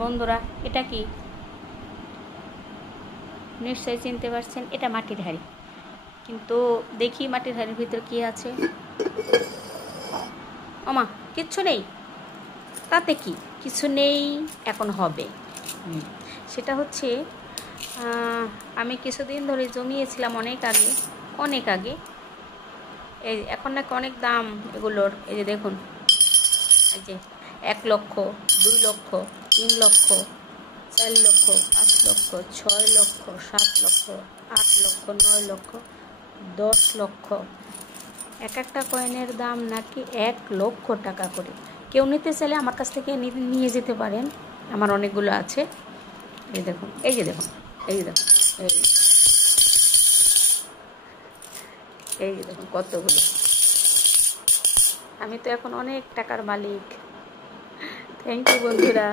বন্ধুরা, এটা কি নিশ্চয়ই চিনতে পারছেন? এটা মাটির হাঁড়ি। কিন্তু দেখি মাটির হাঁড়ির ভিতর কি আছে। ওমা, কিচ্ছু নেই। তাতে কি, কিছু নেই, এখন হবে। সেটা হচ্ছে আমি কিছুদিন ধরে জমিয়েছিলাম অনেক আগে। এই এখন নাকি অনেক দাম এগুলোর। এই যে দেখুন, এই যে 1 লক্ষ, 2 লক্ষ, 3 লক্ষ, 4 লক্ষ, 5 লক্ষ, 6 লক্ষ, 7 লক্ষ, 8 লক্ষ, 9 লক্ষ, 10 লক্ষ। এক একটা কয়েনের দাম নাকি 1 লক্ষ টাকা করে। কেউ নিতে চাইলে আমার কাছ থেকে নিয়ে যেতে পারেন, আমার অনেকগুলো আছে। এই দেখুন, এই যে দেখুন, এই যে দেখুন, এই যে দেখুন কতগুলো। আমি তো এখন অনেক টাকার মালিক। থ্যাংক ইউ বন্ধুরা।